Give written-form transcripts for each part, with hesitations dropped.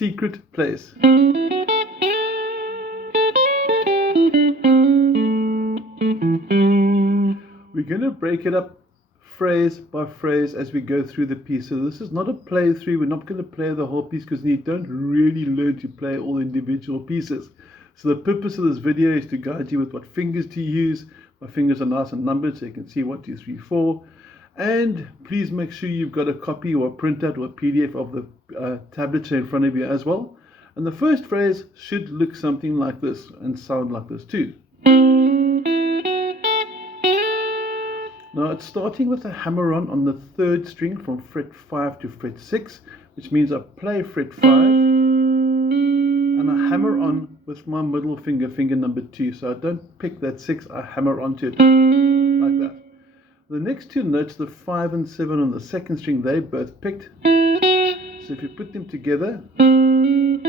secret place. We're going to break it up phrase by phrase as we go through the piece. So this is not a play through. We're not going to play the whole piece because you don't really learn to play all individual pieces. So the purpose of this video is to guide you with what fingers to use. My fingers are nice and numbered so you can see 1, 2, 3, 4. And please make sure you've got a copy or a printout or a PDF of the tablet in front of you as well. And the first phrase should look something like this and sound like this too. Now it's starting with a hammer-on the 3rd string from fret 5 to fret 6, which means I play fret 5 and I hammer on with my middle finger, finger number 2. So I don't pick that 6, I hammer onto it like that. The next 2 notes, the 5 and 7 on the 2nd string, they both picked. So if you put them together, and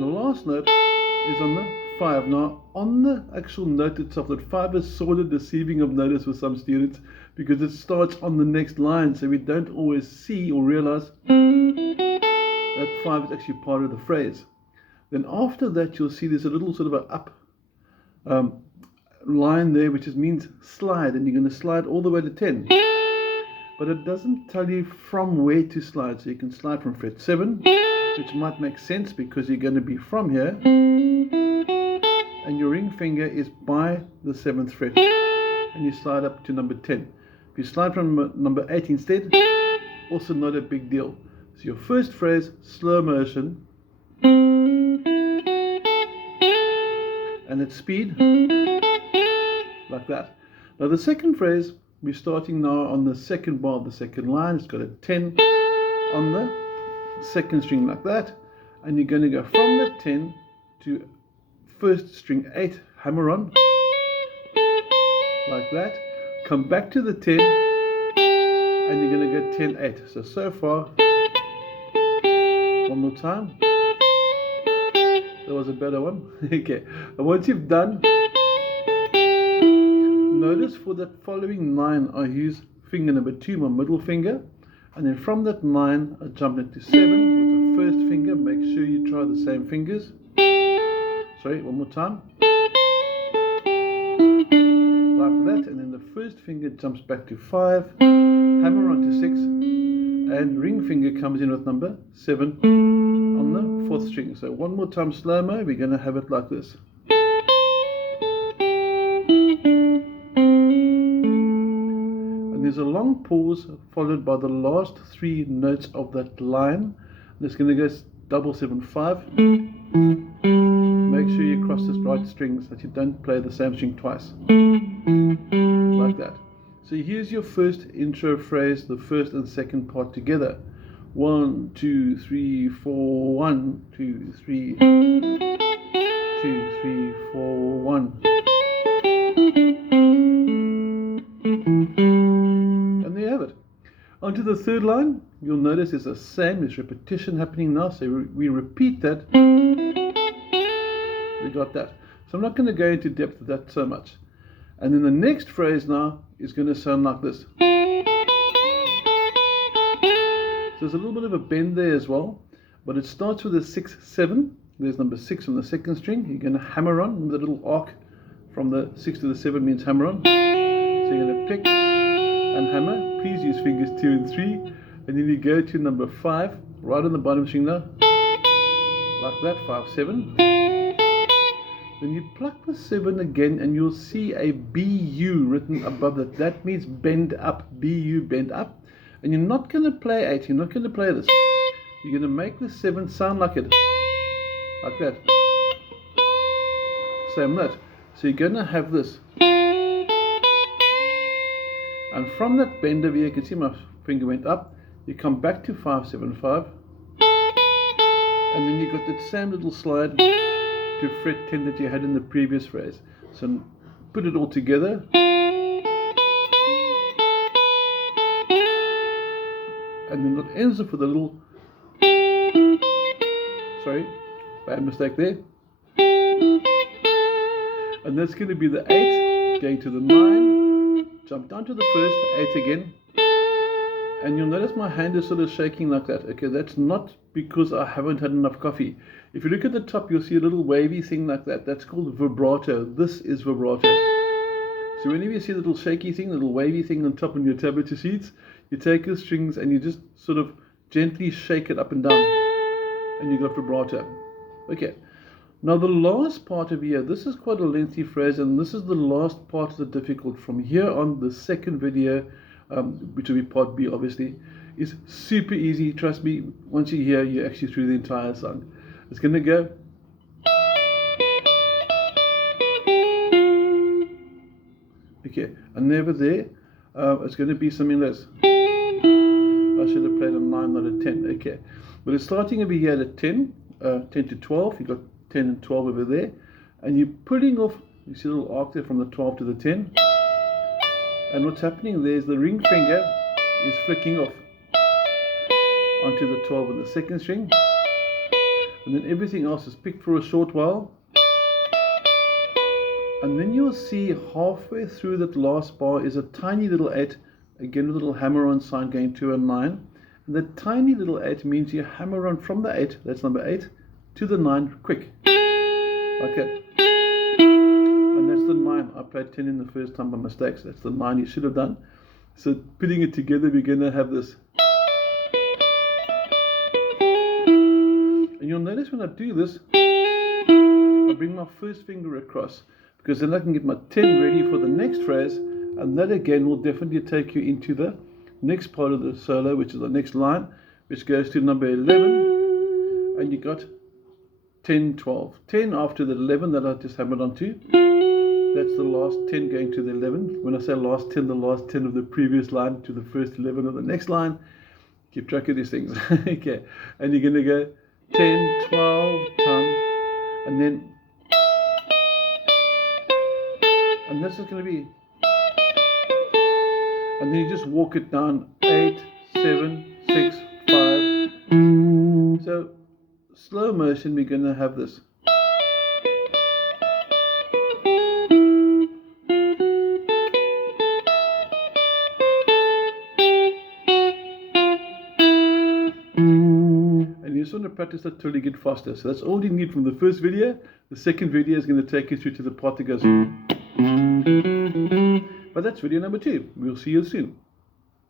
the last note is on the 5. Now on the actual note itself, that 5 is sort of deceiving of notice for some students because it starts on the next line, so we don't always see or realize that 5 is actually part of the phrase. Then after that you'll see there's a little sort of an up line there, which means slide, and you're going to slide all the way to 10. But it doesn't tell you from where to slide, so you can slide from fret 7, which might make sense because you're going to be from here and your ring finger is by the 7th fret and you slide up to number 10. If you slide from number 8 instead, also not a big deal. So your first phrase, slow motion, and its speed like that. Now the second phrase, we're starting now on the 2nd bar of the 2nd line. It's got a 10 on the 2nd string like that, and you're going to go from the 10 to 1st string 8, hammer on like that, come back to the 10 and you're going to go 10, 8. So far, one more time, that was a better one. Okay, and once you've done, notice for that following 9 I use finger number 2, my middle finger, and then from that 9 I jump into 7 with the 1st finger. Make sure you try the same fingers. Sorry, one more time. Like that, and then the 1st finger jumps back to 5, hammer on to 6, and ring finger comes in with number 7 on the 4th string. So one more time slow-mo, we're going to have it like this. And there's a long pause followed by the last 3 notes of that line. And it's going to go double 7, 5. Make sure you cross the right strings, that you don't play the same string twice. Like that. So here's your first intro phrase, the 1st and 2nd part together. 1, 2, 3, 4, 1, 2, 3, 2, 3, 4, 1. And there you have it. Onto the 3rd line, you'll notice there's the same, there's repetition happening now, so we repeat that. We got that. So I'm not going to go into depth with that so much. And then the next phrase now is going to sound like this. So there's a little bit of a bend there as well, but it starts with a 6, 7. There's number 6 on the 2nd string. You're going to hammer on. The little arc from the 6 to the 7 means hammer on. So you're going to pick and hammer. Please use fingers 2 and 3. And then you go to number 5, right on the bottom string now. Like that, 5, 7. Then you pluck the 7 again and you'll see a BU written above that. That means bend up, BU, bend up. And you're not going to play 8, you're not going to play this. You're going to make the 7 sound like it. Like that. Same note. So you're going to have this. And from that bend over here, you can see my finger went up. You come back to 5, 7, 5. And then you got that same little slide to fret 10 that you had in the previous phrase. So put it all together. And then it ends up with a little, sorry, bad mistake there. And that's going to be the 8, going to the 9, jump down to the 1st, 8 again, And you'll notice my hand is sort of shaking like that. Okay, that's not because I haven't had enough coffee. If you look at the top, you'll see a little wavy thing like that. That's called vibrato. This is vibrato. So whenever you see the little shaky thing, the little wavy thing on top of your tablature sheets, you take your strings and you just sort of gently shake it up and down, and you got vibrato. Okay. Now the last part of here, this is quite a lengthy phrase, and this is the last part of the difficult. From here on, the second video, which will be part B obviously, is super easy. Trust me, once you hear, you're actually through the entire song. It's going to go. Okay, and never there. It's going to be something less. I should have played a 9, not a 10. Okay, but it's starting over here at 10, 10 to 12. You've got 10 and 12 over there, and you're pulling off. You see a little arc there from the 12 to the 10. And what's happening there is the ring finger is flicking off onto the 12 of the second string, and then everything else is picked for a short while. And then you'll see halfway through that last bar is a tiny little 8, again with a little hammer-on sign going to a 9. And that tiny little 8 means you hammer on from the 8, that's number 8, to the 9 quick. Okay. And that's the 9. I played 10 in the first time by mistake, so that's the 9 you should have done. So putting it together, we're going to have this. And you'll notice when I do this, I bring my first finger across, because then I can get my 10 ready for the next phrase, and that again will definitely take you into the next part of the solo, which is the next line, which goes to number 11, and you got 10, 12. 10 after the 11 that I just hammered onto. That's the last 10 going to the 11. When I say last 10, the last 10 of the previous line to the first 11 of the next line. Keep track of these things. Okay, and you're going to go 10, 12, 10, and then, and this is going to be, and then you just walk it down 8, 7, 6, 5. So slow motion, we're going to have this. And you just want to practice that till you get faster. So that's all you need from the first video. The second video is going to take you through to the part that goes. But that's video number 2. We'll see you soon.